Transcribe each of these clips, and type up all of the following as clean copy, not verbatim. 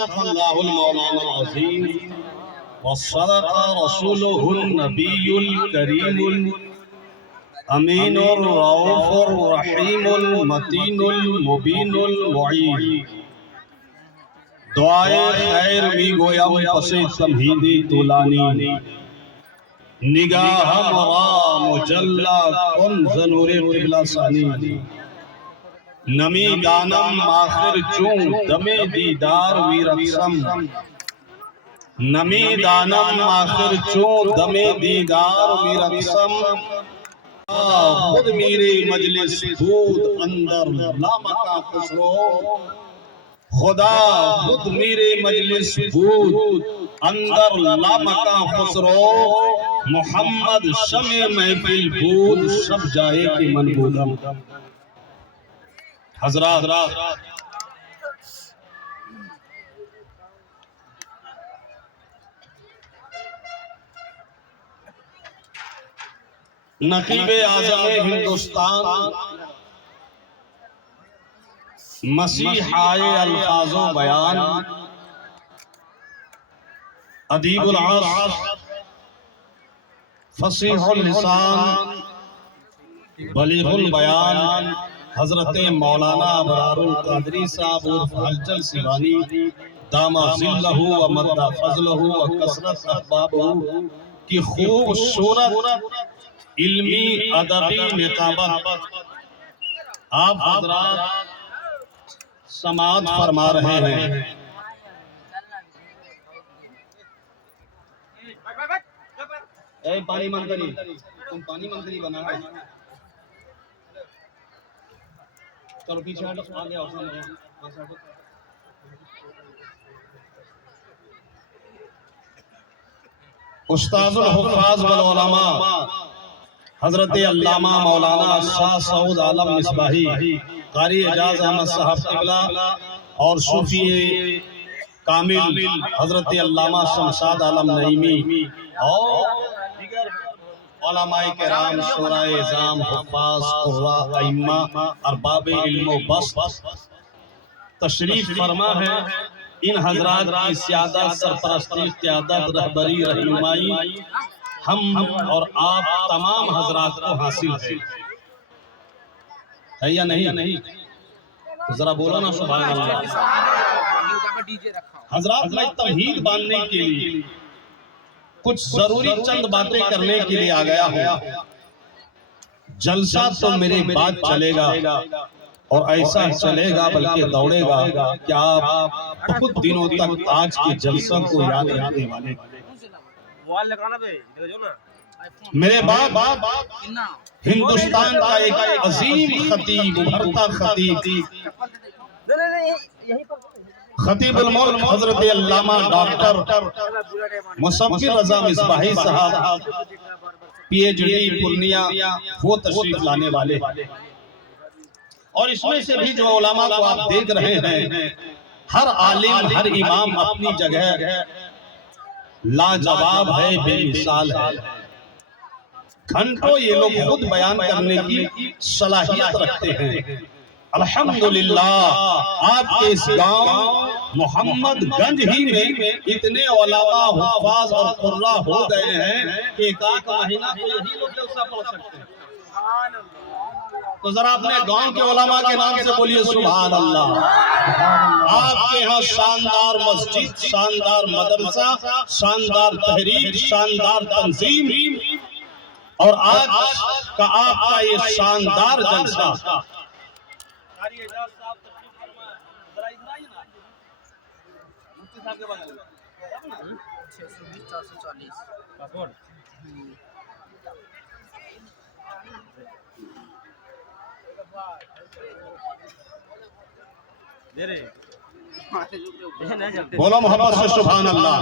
सदक़ल्लाहुल मौलाना अज़ीम व सदक़ रसूलुहुन नबियुल करीमुल अमीनुर रऊफ़ुर रहीमुल मतीनुल मुबीनुल मुईद। दुआए खैर मी गोयम पसे तमहीदी तुलानी निगाह मरा मुजल्ला कुन ज़नूरे क़िबला सानी नमी दानम आखिर चूं दमे दीदार वीरसम नमी दानम आखिर चूं दमे दीदार वीरसम खुद मेरे मजलिस खूद अंदर लामका खुसरो खुदा खुद मेरे मजलिस खूद अंदर लामका खुसरो मोहम्मद शमे महफिल खूद सब जाए कि मनबूदम। हजरात नकीब आज़म हिंदुस्तान मसीहाए अल्फाज़ो बयान अदीबुल अर्श फसीहुल लिसान बलीगुल बयान हजरत मौलाना अबरारुल कादरी साहब उर्फ हलचल सिवानी दामा ज़िल्लहु व मद्दा फज़लहु व कसरत अहबाबहु की खूबसूरत इल्मी अदबी निकाबत आप हजरात समाअत फरमा रहे हैं। पानी मंत्री तुम पानी मंत्री बना है। चलो पीछे हटो, आगे आओ, सामने उस्ताजुल हुफ़ाज़ वल उलमा हजरत अल्लामा मौलाना शाह सऊद आलम मिसबाही कारी एजाज अहमद साहब क़िबला और सूफी कामिल हजरत अल्लामा शमशाद आलम नईमी और उलमाए किराम शुराए इज़ाम हुफ़ाज़ कुर्रा अइम्मा अरबाबे इल्म बस तशरीफ फरमा है। इन हजरात की सियादत सरपरस्ती क़यादत रहबरी रहनुमाई हम और आप तमाम हजरात को हासिल है या नहीं? जरा बोलो ना सुभान अल्लाह। हजरात मैं तौहीद बांधने के लिए कुछ जरूरी चंद बातें करने के लिए आ गया हूँ। जलसा तो मेरे बाद चलेगा और ऐसा चलेगा बल्कि दौड़ेगा कि आप बहुत दिनों तक आज के जलसा को याद रखने वाले। मेरे बाप हिंदुस्तान का एक अजीम खतीब उभरता खतीब खतीबुल मुल्क हजरत अल्लामा डॉक्टर मुसफ़्फ़िर रज़ा मिसबाही साहब पीएचडी पूर्णिया वो तशरीफ लाने वाले और इसमें से भी जो उलमा को आप देख रहे हैं हर आलिम हर इमाम अपनी जगह लाजवाब है, बेमिसाल है। घंटों ये लोग खुद बयान करने की सलाहियत रखते हैं। अल्हम्दुलिल्लाह आपके इस गांव मोहम्मदगंज ही में इतने उलमा हुफ़ाज़ और कुर्रा हो गए हैं कि एक महीना तो यही लोग जलसा पढ़ सकते हैं। तो जरा अपने गांव के उलमा के नाम से बोलिए सुभान अल्लाह। आपके यहाँ शानदार मस्जिद, शानदार मदरसा, शानदार तहरीक, शानदार तंजीम और आज का आपका ये शानदार जलसा। बोलो मोहब्बत से सुभान अल्लाह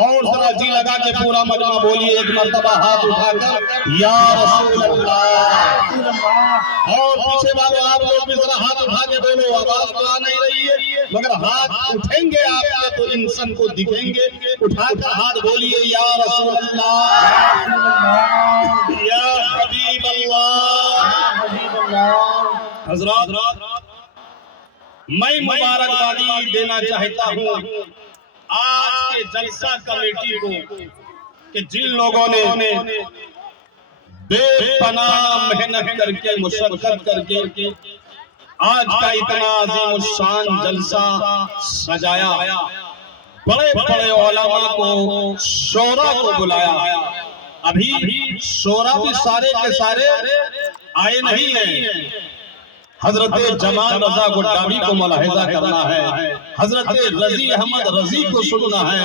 और जरा जी लगा के पूरा मजमा बोलिए एक मर्तबा हाथ उठाकर या रसूल अल्लाह। और पीछे वाले आप लोग भी जरा हाथ उठा के बोलो, आवाज तो आ नहीं रही है मगर हाथ उठेंगे आपके तो इंसान को दिखेंगे। उठाकर हाथ बोलिए या रसूल अल्लाह या हबीब अल्लाह। हजरात मैं मुबारकबादी देना चाहता हूँ आज के जलसा कमेटी को कि जिन लोगों ने बेपनाह मेहनत करके मुशक्कत करके आज का इतना अजीम शान जलसा सजाया, बड़े बड़े उलमा को, शोरा को बुलाया। अभी शोरा भी सारे के सारे आए नहीं हैं। हजरत जमाल रजा गुड्डावी को मुलाहिजा करना है, हजरत रजी अहमद रजी को सुनना है,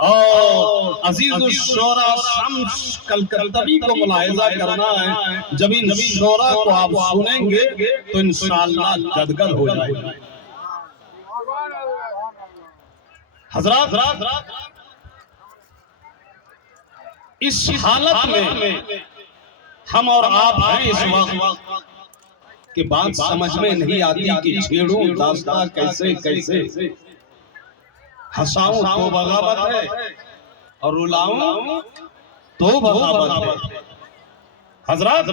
और अजीजुल शोरा शम्स कलकत्तवी को मुलाहिजा करना है। जब इन शोरा को आप सुनेंगे तो इंशाअल्लाह गदगद हो जाएगा। हजरत इस हालत में हम और आप हैं इस वक्त कि बात समझ में नहीं आती कि छेड़ूं दास्तां कैसे कैसे, हंसाऊं तो बगावत है और रुलाऊं तो बगावत है। हजरत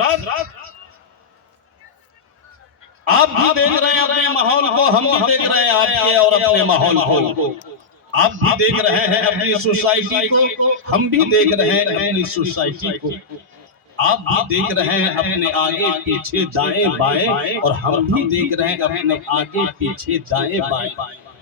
आप भी देख रहे हैं अपने माहौल को, हम भी देख रहे हैं आपके और अपने माहौल को। आप भी देख रहे हैं अपनी सोसाइटी को, हम भी देख रहे हैं अपनी सोसाइटी को। आप भी देख रहे हैं अपने आगे पीछे दाएं बाएं, और हम भी देख रहे हैं अपने आगे पीछे दाएं बाएं।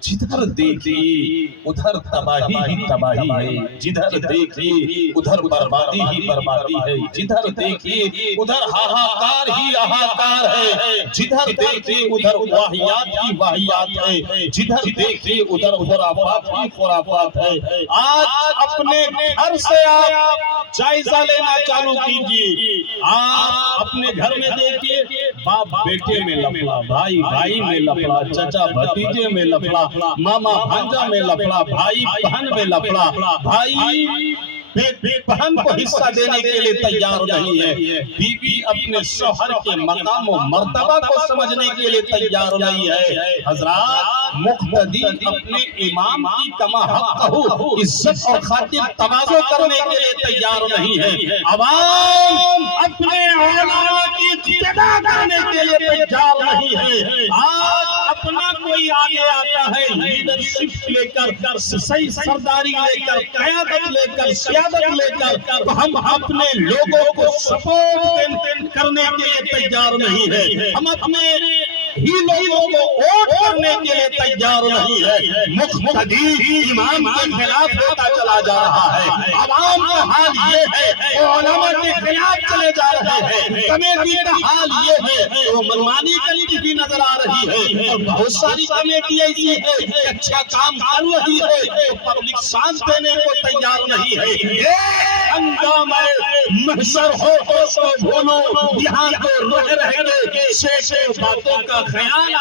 जिधर देखिए उधर तबाही ही तबाही है, जिधर देखिए उधर बर्बादी ही बर्बादी है, जिधर देखिए उधर हाहाकार ही हाहाकार है, जिधर देखिए उधर वाहियात ही वाहियात है, जिधर देखिए उधर खुराफात ही खुराफात है। आज अपने घर से आप जायजा लेना चालू कीजिए। आप अपने घर में देखिए, बाप बेटे में लफड़ा, भाई भाई में लफड़ा, चाचा भतीजे में लफड़ा, मामा भांजा में लफड़ा, भाई बहन में लफड़ा, भाई बहन को हिस्सा देने के लिए तैयार नहीं है, बीवी अपने शौहर के मकाम और मर्तबा को समझने के लिए तैयार नहीं है। हजरात मुक्तदी अपने इमाम की कमा हक़ इज्जत और खातिर तवाज़ो करने के लिए तैयार नहीं है। अवाम अपने औलाद की इत्तिबा करने के लिए तैयार नहीं है। आज अपना कोई आगे आता है लीडरशिप लेकर, सही सरदारी लेकर, क़यादत लेकर, सियादत लेकर, तो हम अपने लोगों को सपोर्ट करने के लिए तैयार नहीं है। हम अपने ही लोगों को वोट करने के लिए तैयार नहीं है। मुक्तदी इमाम के खिलाफ होता चला जा रहा है। अवाम का हाल ये है, उलमा के खिलाफ चले जा रहे हैं। कमेटी का हाल ये है, वो मनमानी करती भी नजर आ रही है, और बहुत सारी कमेटी ऐसी है कि अच्छा काम कर रही है तो पब्लिक साथ देने को तैयार नहीं है। अंजाम महशर हो तो भूलो, यहाँ तो रह के शेषे बातों का ख्याल।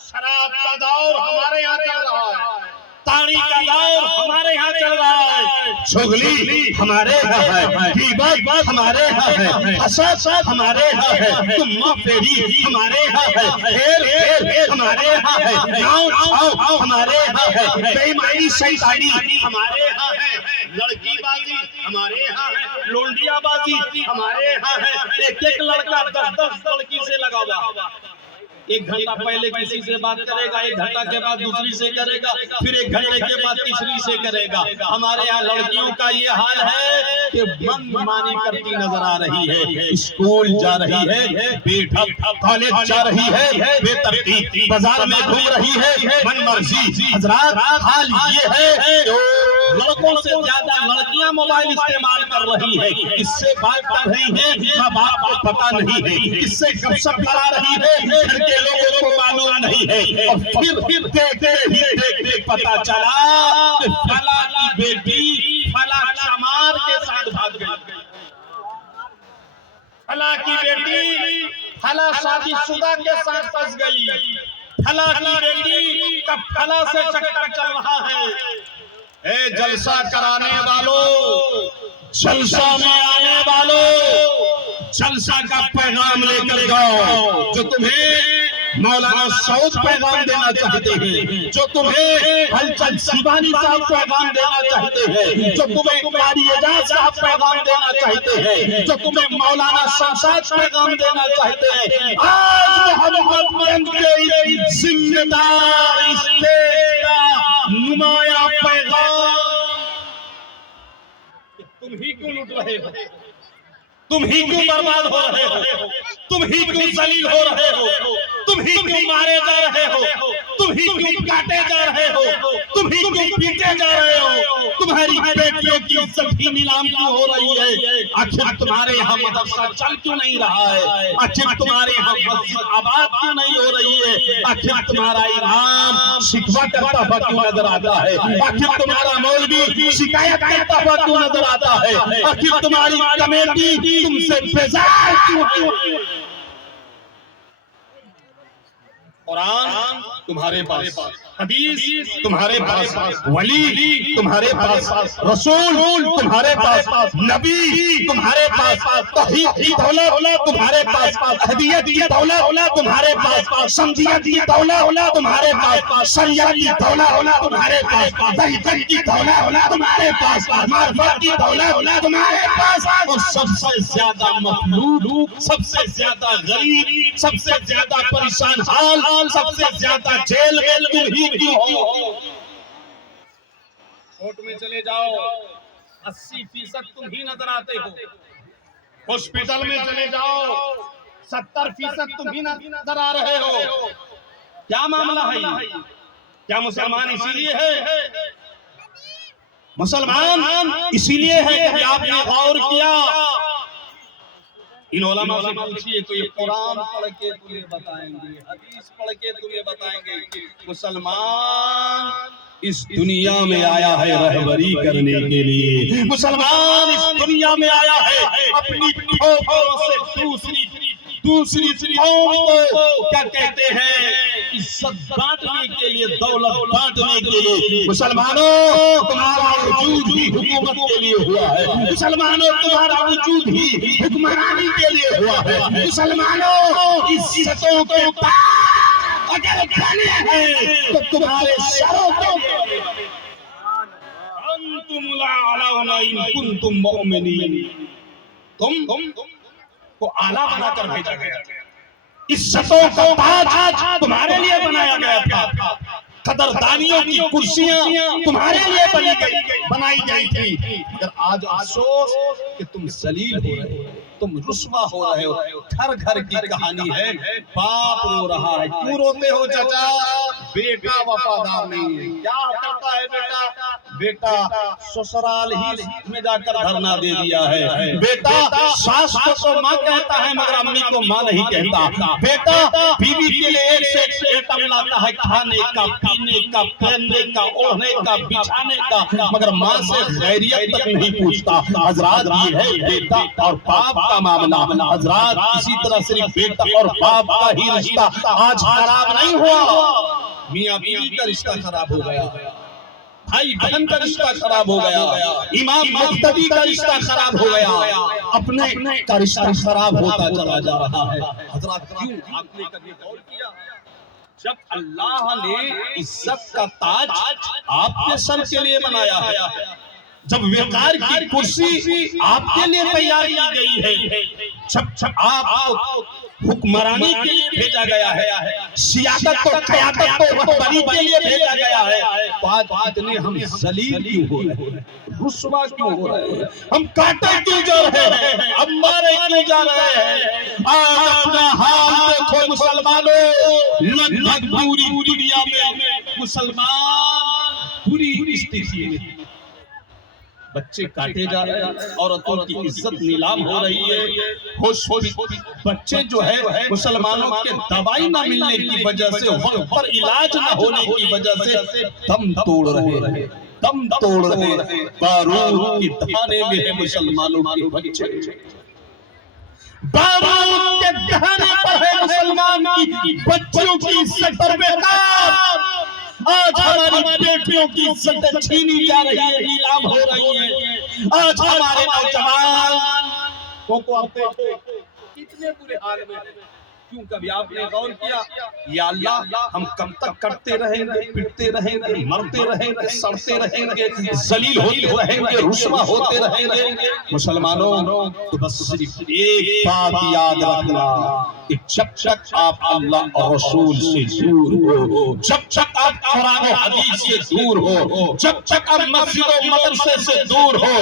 शराब का दौर हमारे यहाँ चल रहा है, ताड़ी का दौर हमारे यहाँ चल रहा है, चुगली हमारे यहाँ है, गीबत हमारे यहाँ है, हसद हमारे यहाँ है, तुम्मा फेरी हमारे यहाँ है, हेर हमारे यहाँ है, नाव हमारे यहाँ है, बेईमानी शैतानी हमारे यहाँ है, लड़कीबाजी हमारे यहाँ है, लोंडियाबाजी हमारे यहाँ है। एक एक लड़का 10-10 लड़की से लगा हुआ, एक घंटा पहले किसी से बात करेगा, एक घंटा के बाद दूसरी से करेगा, फिर एक घंटे के बाद तीसरी से करेगा। हमारे यहाँ लड़कियों का ये हाल है कि मनमानी करती नजर आ रही है। स्कूल जा रही है बेढक, कॉलेज जा रही है बेतरतीब, बाजार में घूम रही है मनमर्जी। हजरात हाल ये है जो लड़कों से ज्यादा लड़कियां मोबाइल इस्तेमाल कर रही है, इससे बात कर रही है, माँ बाप को पता नहीं है, इससे गपशप करा रही है, घर के लोगों को मालूम नहीं है, और फिर देखते पता चला कि फला की बेटी फला चमार के साथ भाग गई, फला की बेटी फला शादीशुदा के साथ फंस गई, फला की बेटी का फला से चक्कर चल रहा है। ए जलसा कराने वालों, जलसा में आने वालों, जलसा का पैगाम लेकर जाओ। जो तुम्हें मौलाना सऊद पैगाम देना चाहते हैं, जो तुम्हें हलचल शिवानी साहब पैगाम देना चाहते हैं, जो तुम्हें कारी एजाज साहब पैगाम देना चाहते हैं, जो तुम्हें मौलाना शमशाद पैगाम देना चाहते हैं। आज मोहम्मद के जिम्मेदार स्टेज का नुमाया पैगाम तुम ही क्यों लुट रहे हो, तुम ही क्यों बर्बाद हो रहे हो, तुम ही क्यों जलील हो रहे हो, तुम ही क्यों मारे जा रहे हो, तुम ही क्यों काटे जा रहे हो, तुम ही क्यों पीटे जा रहे हो, तुम्हारी बेटियों की इज्जत ही नीलाम क्यों हो रही है। आखिर तुम्हारे यहाँ मदरसा चल क्यों नहीं रहा है, आखिर तुम्हारे यहाँ मस्जिद आबाद क्यों नहीं हो रही है, आखिर तुम्हारा इमाम शिकवा करता हुआ क्यों नजर आता है, आखिर तुम्हारा मौलवी शिकायत करता हुआ क्यों नजर आता है, आखिर तुम्हारी कमेटी तुमसे बेजार क्यों। कुरान तुम्हारे पास, हदीस तुम्हारे पास, वली तुम्हारे पास, रसूल तुम्हारे पास, नबी तुम्हारे पास, तौहीद की दौलत तुम्हारे पास, हदीयत की दौलत तुम्हारे पास, समझियत की दौलत तुम्हारे पास, शरीयत की दौलत तुम्हारे पास, तरीक़त की दौलत तुम्हारे पास, मारिफत की दौलत तुम्हारे पास, और सबसे ज्यादा मखलूक, सबसे ज्यादा गरीब, सबसे ज्यादा परेशान हाल, सबसे ज्यादा जेल में तुम ही क्यों हो। कोर्ट में चले जाओ 80% तुम ही नजर आते हो, हॉस्पिटल में चले जाओ 70% तुम ही नजर आ रहे हो। क्या मामला है, क्या मुसलमान इसीलिए है, मुसलमान इसीलिए है कि आपने गौर किया, इन उलमा से पूछिए तो ये कुरान पढ़ के तुम्हें बताएंगे, हदीस पढ़ के तुम्हें बताएंगे कि मुसलमान इस दुनिया में आया है रहबरी करने के लिए, मुसलमान इस दुनिया में आया है अपनी ठोकरों से दूसरी कौम को क्या कहते हैं, इज्जत बांटने के लिए, दौलत बांटने के लिए। मुसलमानों तुम्हारा वजूद ही हुकूमत के लिए हुआ है, मुसलमानों तुम्हारा वजूद ही हुक्मरानी के लिए हुआ है, मुसलमानों इज्जतों के अगर खाने हैं तो तुम्हारे सरों को तुम को आला बनाकर भेजा गया, इज्जतों का ताज तुम्हारे लिए बनाया गया था, कदरदानियों की कुर्सियां तुम्हारे लिए बनाई गई थी। मगर आज अफसोस कि तुम जलील हो रहे हो, तुम रुस्वा हो रहे हो। घर घर की कहानी है, बाप रो रहा है। क्यों रोते हो चाचा? बेटा वफादार नहीं है। क्या करता है बेटा? बेटा ससुराल ही में जाकर धरना दे दिया है। बेटा सास को तो माँ कहता है मगर अम्मी को माँ नहीं कहता। बेटा बीवी के लिए एक से एक आइटम लाता है, खाने का, पीने का, पहनने का, ओढ़ने का, बिछाने का, मगर माँ से खैरियत तक नहीं पूछता। हजरात ये है बेटा और बाप का मामला। हजरात इसी तरह सिर्फ बेटा और बाप का ही रिश्ता आज खराब नहीं हुआ, मियां बीवी का रिश्ता खराब हो गया, भाई बहन का रिश्ता खराब हो गया, इमाम मुक्तदी का रिश्ता खराब हो गया, अपने का रिश्ता खराब होता चला जा रहा है। हजरात क्यों? आपने कभी गौर किया? जब अल्लाह ने इज्जत का ताज आपके सर के लिए बनाया है, जब वकार की कुर्सी आपके लिए तैयार की गई है, जब आप हुक्मरानी के लिए भेजा गया है, सियासत को, क़यादत को, रहबरी के लिए भेजा गया है, तो आज इतने हम जलील क्यों हो रहे हैं, रुस्वा क्यों हो रहे हैं, हम काटे क्यों जा रहे हैं, हम मारे क्यों जा रहे हैं? आज अपना हाल देखो मुसलमानों, लगभग पूरी दुनिया में मुसलमान बुरी स्थिति में, बच्चे काटे जा रहे हैं, औरतों की इज्जत नीलाम हो रही है, बच्चे जो है मुसलमानों के दवाई न मिलने की वजह से, वक्त पर इलाज न होने की वजह से दम तोड़ रहे, दम तोड़ रहे, बारूद की दहाने में है मुसलमानों के बच्चे, बारूद के दहाने पर है मुसलमान की बच्चियों की इज्जत बरकरार। आज हमारी बेटियों की इज्जत छीनी जा रही है, नीलाम हो रही है। आज हमारे नौजवान को आप देखो कितने बुरे हाल में, क्यों कभी आपने गौर किया, या अल्लाह हम कब तक करते रहेंगे, पिटते रहेंगे, मरते रहेंगे, सड़ते रहेंगे, जलील होते रहेंगे, रुस्वा होते रहेंगे। मुसलमानों, तो बस सिर्फ एक बात याद रखना कि जब तक आप अल्लाह और रसूल से दूर हो, जब तक आप कुरान और हदीस से दूर हो, जब तक आप मस्जिद और मदरसे से दूर हो,